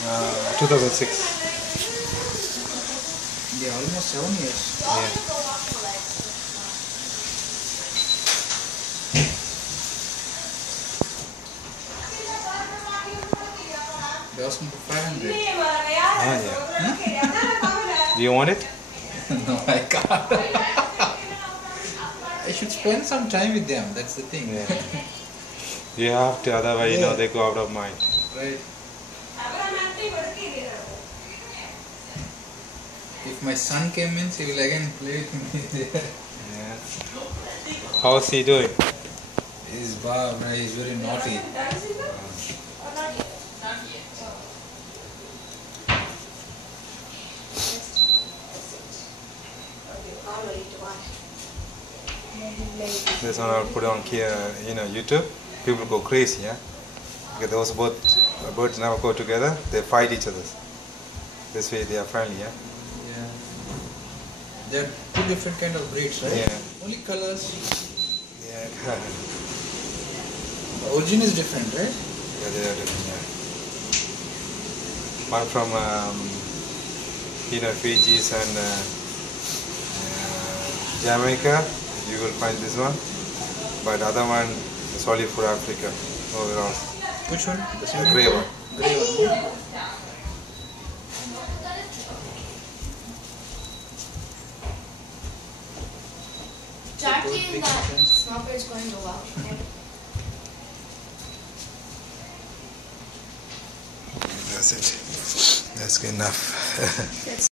2006. Yeah, almost 7 years. Yeah. They asking for 500. Yeah. Do you want it? No, I can't. I should spend some time with them. That's the thing. Yeah. You have to, otherwise, Yeah. they go out of mind. Right. If my son came in, he will again play with me there. Yeah. How's he doing? He's very naughty. This one I'll put on here, YouTube. People go crazy, yeah? Because those birds never go together, they fight each other. This way they are friendly, yeah? Yeah. There are two different kind of breeds, right? Yeah. Only colors. Yeah. The origin is different, right? Yeah, they are different, yeah. One from, Fijis and Jamaica, you will find this one. But the other one is only for Africa overall. Which one? The grey one. Grey one. Jackie and that smoker is going to go well. That's it. That's good enough.